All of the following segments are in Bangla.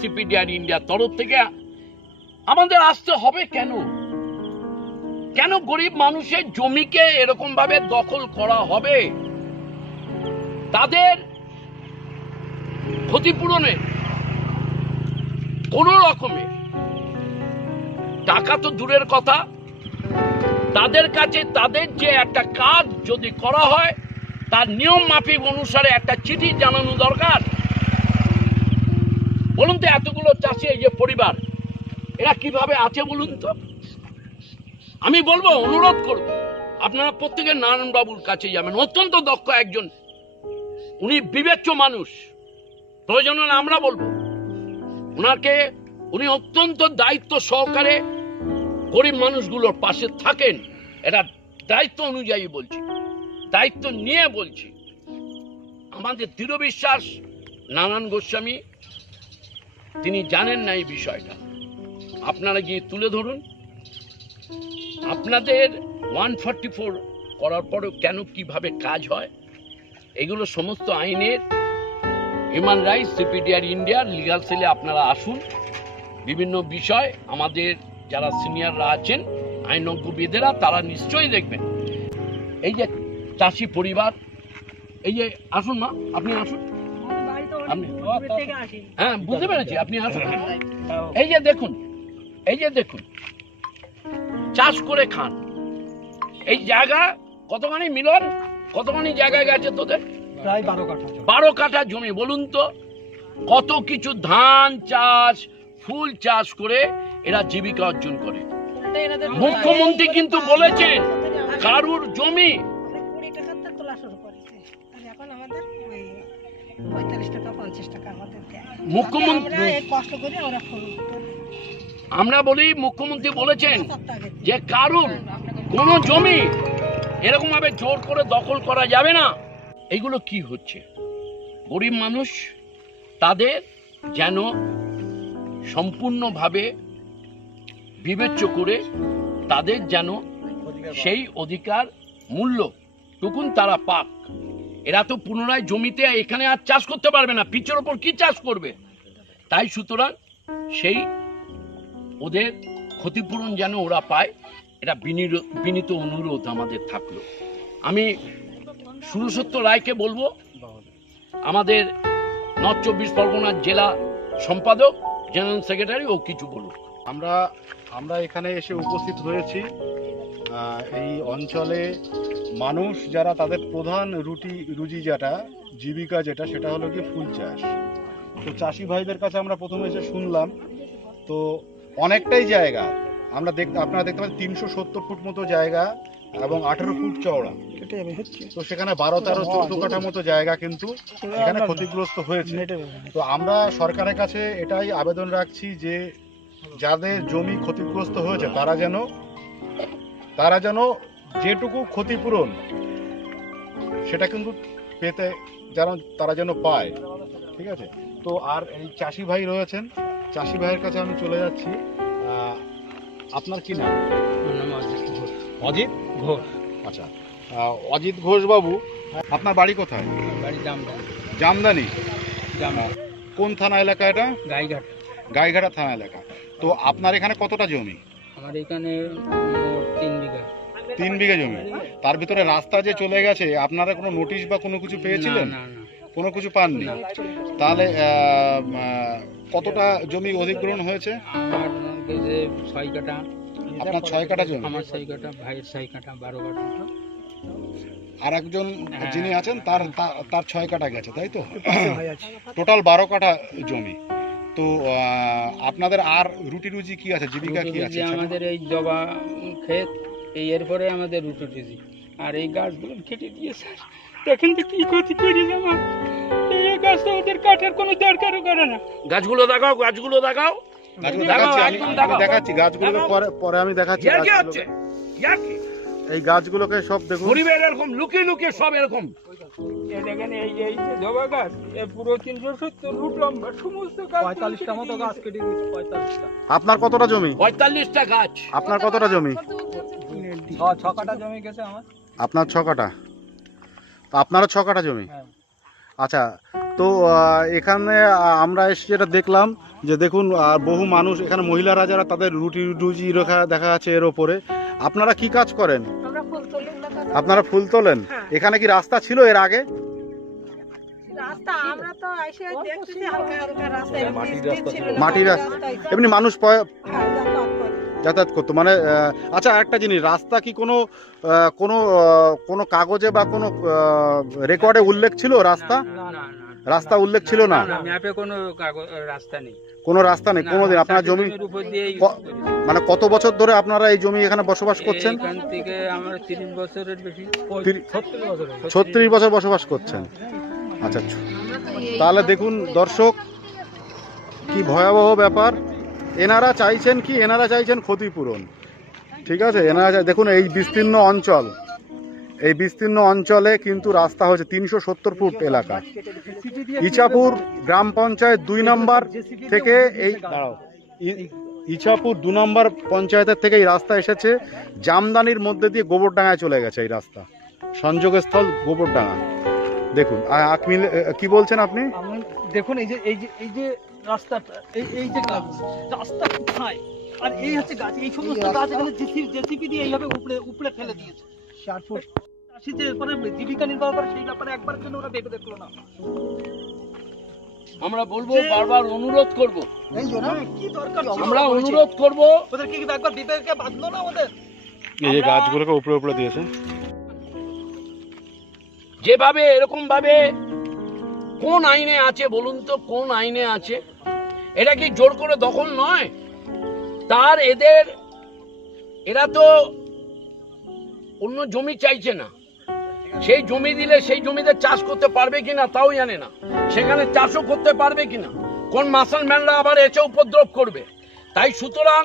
সিপিডিআর ইন্ডিয়ার তরফ থেকে আমাদের আসতে হবে কেন? কেন গরিব মানুষের জমিকে এরকম ভাবে দখল করা হবে? তাদের ক্ষতিপূরণের কোন রকমে টাকা তো দূরের কথা। তাদের কাছে তাদের যে একটা কাজ যদি করা হয়, তার নিয়ম মাফিক অনুসারে একটা চিঠি জানানো দরকার। বলুন তো এতগুলো চাষি, এই যে পরিবার, এরা কীভাবে আছে বলুন তো? আমি বলব, অনুরোধ করব, আপনারা প্রত্যেকে নারায়ণবাবুর কাছে যাবেন। অত্যন্ত দক্ষ একজন। উনি বিবেচ্য মানুষ। প্রয়োজন আমরা বলব। ওনাকে উনি অত্যন্ত দায়িত্ব সহকারে গরিব মানুষগুলোর পাশে থাকেন। এটা দায়িত্ব অনুযায়ী বলছি। দায়িত্ব নিয়ে বলছি। আমাদের দৃঢ় বিশ্বাস, নারায়ণ গোস্বামী তিনি জানেন না এই বিষয়টা। আপনারা গিয়ে তুলে ধরুন। আপনাদের ওয়ান ফর্টি ফোর করার পরেও কেন কীভাবে কাজ হয়, এগুলো সমস্ত আইনের হিউম্যান রাইটস, সিপিডিআর ইন্ডিয়ার লিগাল সেলে আপনারা আসুন। বিভিন্ন বিষয় আমাদের যারা সিনিয়ররা আছেন, আইনজ্ঞবিদেরা, তারা নিশ্চয়ই দেখবেন। এই যে চাষি পরিবার, এই যে আসুন মা, আপনি আসুন। আপনি হ্যাঁ বুঝতে পেরেছি আপনি আসুন। এই যে দেখুন এই যে দেখুন চাষ করে খান। এই জায়গা কতখানি মিলন? কতখানি জায়গায় গেছে তোদের? প্রায় বারো কাঠা বারো কাঠা জমি বলুন তো। কত কিছু ধান চাষ ফুল চাষ করে এরা জীবিকা অর্জন করে। মুখ্যমন্ত্রী কিন্তু বলেছেন কারুর জমি পঁয়তাল্লিশ টাকা পঞ্চাশ টাকা আমাদের দেয় মুখ্যমন্ত্রী- আমরা এই কষ্ট করে আমরা বলি মুখ্যমন্ত্রী বলেছেন যে কারুর কোনো জমি এরকম ভাবে জোর করে দখল করা যাবে না। এগুলো কি হচ্ছে? গরিব মানুষ তাদের যেন সম্পূর্ণভাবে বিবেচ্য করে তাদের যেন সেই অধিকার মূল্য টুকুন তারা পাক। এরা তো পুনরায় জমিতে এখানে আর চাষ করতে পারবে না, পিচের ওপর কি চাষ করবে? তাই সুতরাং সেই ওদের ক্ষতিপূরণ যেন ওরা পায়, এটা বিনীত অনুরোধ আমাদের থাকল। আমি সুরসত্য রায়কে বলব, আমাদের নর্থ চব্বিশ পরগনার জেলা সম্পাদক, জেনারেল সেক্রেটারি ও কিছু বলুক আমরা আমরা এখানে এসে উপস্থিত হয়েছি এই অঞ্চলে মানুষ যারা তাদের প্রধান রুটি রুজি যেটা জীবিকা যেটা সেটা হলো কি ফুল চাষ। তো চাষি ভাইদের কাছে আমরা প্রথমে এসে শুনলাম তো অনেকটাই জায়গা। আমরা দেখ আপনারা দেখতে পাচ্ছেন তিনশো সত্তর ফুট মতো জায়গা এবং আঠেরো ফুট চওড়া। তো সেখানে বারো তেরো চোদ্দ কাঠা মতো জায়গা কিন্তু এখানে ক্ষতিগ্রস্ত হয়েছে। তো আমরা সরকারের কাছে এটাই আবেদন রাখছি যে যাদের জমি ক্ষতিগ্রস্ত হয়েছে তারা যেন তারা যেন যেটুকু ক্ষতিপূরণ সেটা কিন্তু পেতে যেন তারা যেন পায় ঠিক আছে? তো আর এই চাষি ভাই রয়েছেন চাষি ভাইয়ের কাছে আমি চলে যাচ্ছি। আপনার কি নাম? অজিত ঘোষ। আচ্ছা। অজিত ঘোষ বাবু আপনার বাড়ি কোথায়? বাড়ি জামদান। জামদানি? জামদান। কোন থানা এলাকা এটা? গাইঘাট। গাইঘাটা থানা এলাকা। তো আপনার এখানে কতটা জমি? আমার এখানে তিন বিঘা। তিন বিঘা জমি। তার ভিতরে রাস্তা যে চলে গেছে আপনারা কোনো নোটিশ বা কোনো কিছু পেয়েছিলেন? না না। কোনো কিছু পাননি? তাহলে কতটা জমি অধিগ্রহণ হয়েছে? ছয় কাঠা। আপনার ছয় কাঠা জমি? আমার ছয় কাঠা ভাইয়ের ছয় কাঠা বারো কাঠা আর একজন হ্যাঁ। যিনি আছেন তার তার ছয় কাঠা গেছে তাই তো? টোটাল বারো কাঠা জমি। তো আপনাদের আর রুটি রুজি কি আছে? জীবিকা কি আছে? আমাদের এই জবা ক্ষেত এই এরপরে আমাদের রুটি রুজি আর এই গাছগুলো কেটে দিয়ে স্যার দেখেন তো কি ক্ষতি করি আমার এই গাছটা ওদের কাঠের কোনো দরকারও করে না। গাছগুলো দেখাও গাছগুলো দেখাও। গাছগুলো দেখাচ্ছি গাছগুলো পরে পরে আমি দেখাচ্ছি এই গাছগুলোকে সব দেখুন। গরিবের এরকম লুকিয়ে লুকিয়ে সব এরকম। দেখেন এই এই যে জবা গাছ এ পুরো তিনশো সত্তর ফুট লম্বা সমস্ত গাছ পঁয়তাল্লিশটা মতো গাছ কেটে দিয়েছে পঁয়তাল্লিশটা। আপনার কতটা জমি? পঁয়তাল্লিশটা গাছ। আপনার কতটা জমি? ছ কাটা জমি গেছে আমার। আপনার ছ কাটা তো আপনারও ছ কাটা জমি? হ্যাঁ। আচ্ছা তো এখানে আমরা এসে যেটা দেখলাম যে দেখুন বহু মানুষ এখানে মহিলারা যারা তাদের রুটি রুজি রেখা দেখা যাচ্ছে এর ওপরে। আপনারা কি কাজ করেন? আমরা ফুল তুলি আপনারা ফুল তোলেন? হ্যাঁ। এখানে কি রাস্তা ছিল এর আগে? মাটির রাস্তা। এমনি মানুষ পয়- হ্যাঁ, যাতায়াত করতো। মানে আচ্ছা একটা জিনিস রাস্তা কি কোনো কোনো কোনো কাগজে বা কোনো রেকর্ডে উল্লেখ ছিল রাস্তা? রাস্তা উল্লেখ ছিল না? ম্যাপে কোনো রাস্তা নেই। কোনো রাস্তা নেই কোনোদিন আপনার জমি মানে কত বছর ধরে আপনারা এই জমি এখানে বসবাস করছেন? ছত্রিশ বছর বসবাস করছেন। আচ্ছা তাহলে দেখুন দর্শক কি ভয়াবহ ব্যাপার। এনারা চাইছেন কি? এনারা চাইছেন ক্ষতিপূরণ। ঠিক আছে? এনারা চাই- দেখুন এই বিস্তীর্ণ অঞ্চল। এই বিস্তীর্ণ অঞ্চলে কিন্তু রাস্তা হয়েছে তিনশো সত্তর ফুট এলাকা। ইচাপুর গ্রাম পঞ্চায়েত দুই নম্বর থেকে এই ইছাপুর দু নম্বর পঞ্চায়েতের থেকে এই রাস্তা এসেছে। জামদানির মধ্যে দিয়ে গোবরডাঙ্গায় চলে গেছে এই রাস্তা। সংযোগস্থল গোবরডাঙ্গা। দেখুন আকমিল কি বলছেন আপনি? দেখুন এই যে এই যে এই যে রাস্তাটা এই এই যে গাছ রাস্তা কোথায়? আর এই হচ্ছে গাছ এই সমস্ত গাছ এখানে জেসিপি দিয়ে এইভাবে উপড়ে উপড়ে ফেলে দিয়েছে। ষাট ফুট। চাষি যে এরপরে জীবিকা নির্বাহ করে সেই ব্যাপারে একবারের জন্য ওরা ভেবে দেখল না। আমরা বলব বারবার অনুরোধ করব। কি দরকার আমরা অনুরোধ করব। ওদের কি একবার বিবেকে বাঁধলো না ওদের? এই যে গাছগুলোকে উপরে উপরে দিয়েছে। যেভাবে এরকম ভাবে কোন আইনে আছে বলুন তো কোন আইনে আছে? এটা কি জোর করে দখল নয়? তার এদের, এরা তো অন্য জমি চাইছে না। সেই জমি দিলে সেই জমিতে চাষ করতে পারবে কিনা তাও জানে না। সেখানে চাষও করতে পারবে কিনা? কোন মাসাল ম্যানরা আবার এসে উপদ্রব করবে? তাই সুতরাং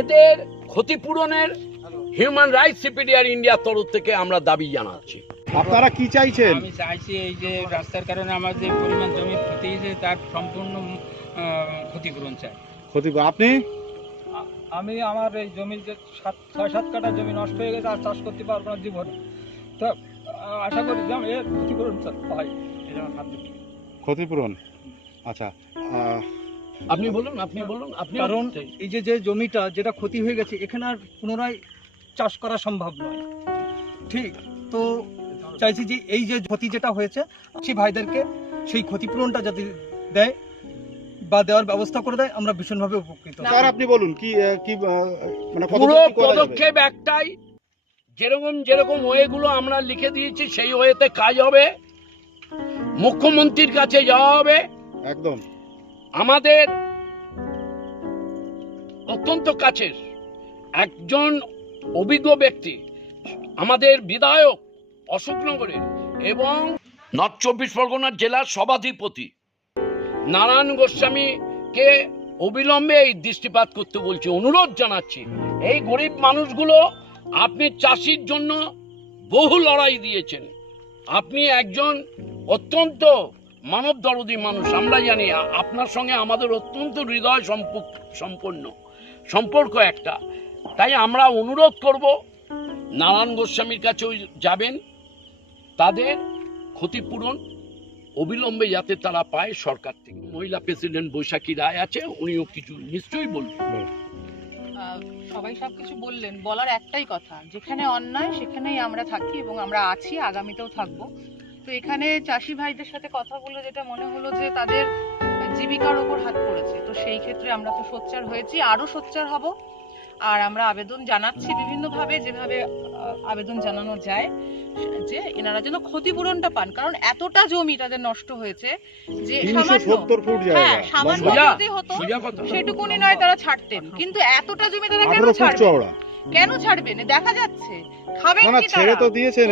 এদের ক্ষতিপূরণের হিউম্যান রাইটস সিপিডিআর ইন্ডিয়ার তরফ থেকে আমরা দাবি জানাচ্ছি। আপনারা কি চাইছেন? আমি চাইছি এই যে রাস্তার কারণে আমার যে পরিমাণ জমি ক্ষতি হয়েছে তার সম্পূর্ণ ক্ষতিপূরণ চাই। ক্ষতি আপনি? আমি আমার এই জমির যে সাত ছয় সাত কাটা জমি নষ্ট হয়ে গেছে আর চাষ করতে পারব না জীবনে। তো আশা করি যে আমি এর ক্ষতিপূরণ পাই। ক্ষতিপূরণ? আচ্ছা আপনি বলুন আপনি বলুন আপনি কারণ এই যে যে জমিটা যেটা ক্ষতি হয়ে গেছে এখানে আর পুনরায় চাষ করা সম্ভব নয়। ঠিক তো চাইছি যে এই যে ক্ষতি যেটা হয়েছে সেই ভাইদেরকে সেই ক্ষতিপূরণটা যাতে দেয় বা দেওয়ার ব্যবস্থা করে দেয় আমরা ভীষণভাবে উপকৃত হব। স্যার আপনি বলুন কি কি মানে পুরো? পদক্ষেপ একটাই যেরকম যেরকম ওয়েগুলো আমরা লিখে দিয়েছি সেই ওয়েতে কাজ হবে মুখ্যমন্ত্রীর কাছে যাওয়া হবে একদম আমাদের অত্যন্ত কাছের একজন অভিজ্ঞ ব্যক্তি আমাদের বিধায়ক অশোকনগরের এবং নর্থ চব্বিশ পরগনার জেলার সভাধিপতি। নারায়ণ গোস্বামীকে অবিলম্বে এই দৃষ্টিপাত করতে বলছি, অনুরোধ জানাচ্ছি, এই গরিব মানুষগুলো আপনি চাষির জন্য বহু লড়াই দিয়েছেন। আপনি একজন অত্যন্ত মানব দরদি মানুষ, আমরা জানি আপনার সঙ্গে আমাদের অত্যন্ত হৃদয় সম্পন্ন সম্পর্ক একটা। তাই আমরা অনুরোধ করব, নারায়ণ গোস্বামীর কাছেও যাবেন। তাদের ক্ষতিপূরণ অবিলম্বে যাতে তারা পায় সরকার থেকে। মহিলা প্রেসিডেন্ট বৈশাখী রায় আছে উনিও কিছু নিশ্চয়ই বলবেন। সবাই সবকিছু বললেন। বলার একটাই কথা যেখানে অন্যায় সেখানেই আমরা থাকি এবং আমরা আছি আগামীতেও থাকব। তো এখানে চাষি ভাইদের সাথে কথা বলে যেটা মনে হলো যে তাদের জীবিকার ওপর হাত পড়েছে। তো সেই ক্ষেত্রে আমরা তো সোচ্চার হয়েছি আরও সোচ্চার হব। আর আমরা আবেদন জানাচ্ছি বিভিন্নভাবে যেভাবে আবেদন জানানো যায় যে এনারা যেন ক্ষতিপূরণটা পান। কারণ এতটা জমি তাদের নষ্ট হয়েছে যে হ্যাঁ সামান্য হতো সেটুকুনি নয় তারা ছাড়তেন। কিন্তু এতটা জমি তারা কেন ছাড়বে? কেন ছাড়বেন? দেখা যাচ্ছে। খাবেন না কি ছেড়ে তো দিয়েছেন।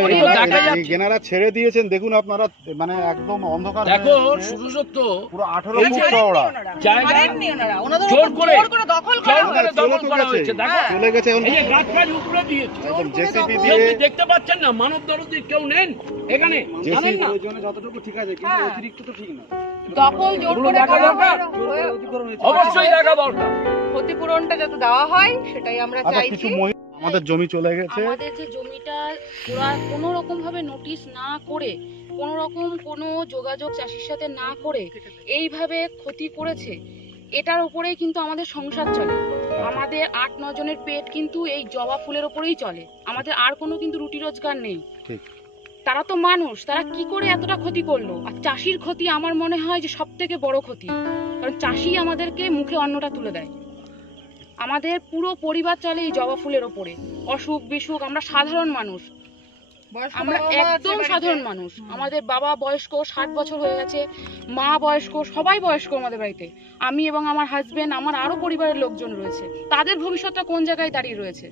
এনারা ছেড়ে দিয়েছেন দেখুন আপনারা মানে একদম অন্ধকার দেখো শুধু সত্য। পুরো আঠারো এই ফুট চওড়া। জায়গা- ওনাদের জোর করে- দখল করে দখল করা হয়েছে দেখো। হ্যাঁ। চলে গেছে এখন। এই গাছ ফাছ উপরে দিয়েছে। একদম জেসিপি দিয়ে দেখতে পাচ্ছেন না মানব দরদি কেউ নেন এখানে। জানেন না। যতটুকু ঠিক আছে হ্যাঁ। অতিরিক্ত তো ঠিক না। দখল জোর করে করা। অবশ্যই দেখা দরকার। ক্ষতিপূরণটা যাতে দেওয়া হয় সেটাই আমরা চাইছি। আমাদের জমি চলে গেছে। আমাদের যে জমিটা ওরা কোনো রকম ভাবে নোটিশ না করে কোনো রকম কোনো যোগাযোগ চাষির সাথে না করে এইভাবে ক্ষতি করেছে এটার উপরেই কিন্তু আমাদের সংসার চলে। আমাদের আট ন জনের পেট কিন্তু এই জবা ফুলের ওপরেই চলে। আমাদের আর কোনো কিন্তু রুটি রোজগার নেই। তারা তো মানুষ তারা কি করে এতটা ক্ষতি করল? আর চাষির ক্ষতি আমার মনে হয় যে সব থেকে বড় ক্ষতি। কারণ চাষি আমাদেরকে মুখে অন্নটা তুলে দেয়। আমাদের পুরো পরিবার চলে এই জবা ফুলের ওপরে। অসুখ বিসুখ আমরা সাধারণ মানুষ। আমরা একদম সাধারণ মানুষ। আমাদের বাবা বয়স্ক ষাট বছর হয়ে গেছে। মা বয়স্ক সবাই বয়স্ক আমাদের বাড়িতে। আমি এবং আমার হাজবেন্ড আমার আরও পরিবারের লোকজন রয়েছে। তাদের ভবিষ্যৎটা কোন জায়গায় দাঁড়িয়ে রয়েছে?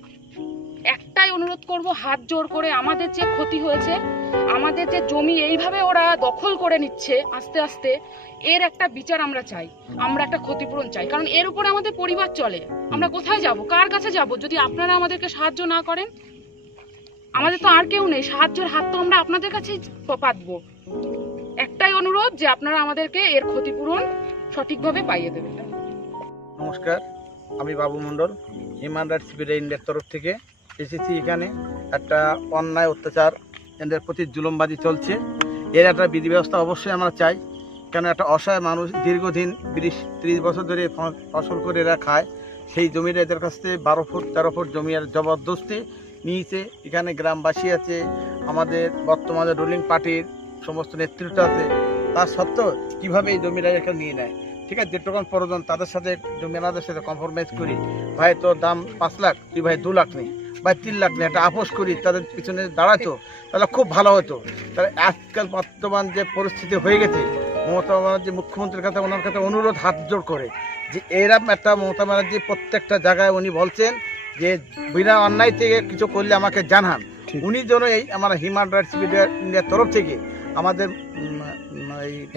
একটাই অনুরোধ করব হাত জোর করে আমাদের যে ক্ষতি হয়েছে আমাদের যে জমি এইভাবে ওরা দখল করে নিচ্ছে আস্তে আস্তে, এর একটা বিচার আমরা চাই, আমরা একটা ক্ষতিপূরণ চাই। কারণ এর উপরে আমাদের পরিবার চলে। আমরা কোথায় যাব? কার কাছে যাব? যদি আপনারা আমাদেরকে সাহায্য না করেন? আমাদের তো আর কেউ নেই। সাহায্যের হাত তো আমরা আপনাদের কাছেই পাতবো। একটাই অনুরোধ যে আপনারা আমাদেরকে এর ক্ষতিপূরণ সঠিকভাবে পাইয়ে দেবেন। নমস্কার, আমি বাবু মণ্ডল হিউম্যান রাইটস ইন্ডিয়ার তরফ থেকে এসেছি এখানে। একটা অন্যায় অত্যাচার এদের প্রতি জুলুমবাজি চলছে। এর একটা বিধি ব্যবস্থা অবশ্যই আমরা চাই, কেন একটা অসহায় মানুষ দীর্ঘদিন বিশ, ত্রিশ বছর ধরে ফসল করে এরা খায়, সেই জমিটা এদের কাছ থেকে বারো ফুট, তেরো ফুট জমি আর জবরদস্তি নিয়েছে। এখানে গ্রামবাসী আছে, আমাদের বর্তমানে রুলিং পার্টির সমস্ত নেতৃত্ব আছে। তার সত্ত্বেও কীভাবে এই জমিটা এখানে নিয়ে নেয়? ঠিক আছে, যেটুকুন প্রয়োজন, তাদের সাথে জমিয়ানাদের সাথে কম্প্রোমাইজ করি। ভাই, তোর দাম পাঁচ লাখ, তুই ভাই দু লাখ নেই বা তিন লাখ নেই একটা আপোষ করি তাদের পিছনে দাঁড়াতো তাহলে খুব ভালো হতো। তাহলে আজকাল বর্তমান যে পরিস্থিতি হয়ে গেছে মমতা ব্যানার্জি মুখ্যমন্ত্রীর কাছে ওনার কাছে অনুরোধ হাত জোড় করে যে এরকম একটা মমতা ব্যানার্জি প্রত্যেকটা জায়গায় উনি বলছেন যে বিনা অন্যায় থেকে কিছু করলে আমাকে জানান। উনি যেন এই আমার হিউম্যান রাইটস ইন্ডিয়ার তরফ থেকে আমাদের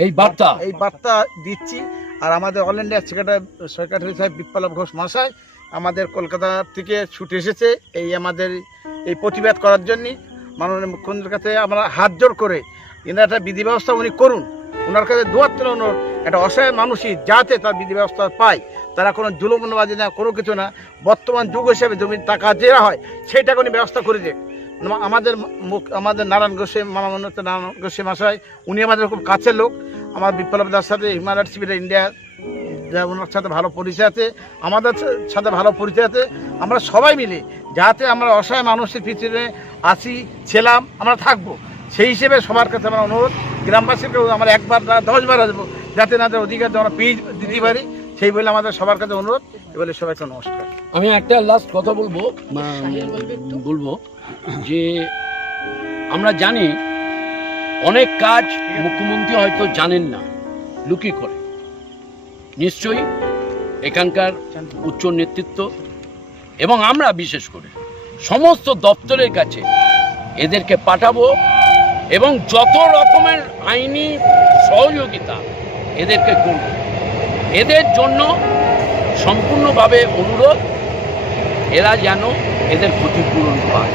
এই বার্তা। এই বার্তা দিচ্ছি। আর আমাদের অল ইন্ডিয়া সেক্রেটারি সেক্রেটারি সাহেব বিপ্লব ঘোষ মহাশয় আমাদের কলকাতা থেকে ছুটে এসেছে এই আমাদের এই প্রতিবাদ করার জন্য। মাননীয় মুখ্যমন্ত্রীর কাছে আমরা হাত জোর করে এনার একটা বিধি ব্যবস্থা উনি করুন। ওনার কাছে দুয়ার অনুরোধ একটা অসহায় মানুষই যাতে তার বিধি ব্যবস্থা পায়। তারা কোনো জুলুমবাজি না, কোনো কিছু না। বর্তমান যুগ হিসাবে জমির টাকা যেটা হয় সেইটাকে উনি ব্যবস্থা করে দেয় আমাদের মুখ আমাদের নারায়ণ গোস্বী মাননীয় নারায়ণ গোস্বী মহাশয়, উনি আমাদের খুব কাছের লোক। আমার বিপ্লব দার সাথে রাইটস সিভিল ইন্ডিয়া ওনার সাথে ভালো পরিচয় আছে আমাদের সাথে ভালো পরিচয় আছে আমরা সবাই মিলে যাতে আমরা অসহায় মানুষের পিছনে আসি ছিলাম আমরা থাকব। সেই হিসেবে সবার কাছে আমরা অনুরোধ গ্রামবাসীকে আমরা একবার না দশবার আসব যাতে তাদের অধিকার আমরা পেয়ে দিতে পারি সেই বলে আমাদের সবার কাছে অনুরোধ এবারে সবাইকে নমস্কার। আমি একটা লাস্ট কথা বলব একটু। বলব যে আমরা জানি অনেক কাজ মুখ্যমন্ত্রী হয়তো জানেন না লুকি করে। নিশ্চয়ই এখানকার উচ্চ নেতৃত্ব এবং আমরা বিশেষ করে সমস্ত দপ্তরের কাছে এদেরকে পাঠাবো এবং যত রকমের আইনি সহযোগিতা এদেরকে করব। এদের জন্য সম্পূর্ণভাবে অনুরোধ, এরা যেন এদের ক্ষতিপূরণ পায়।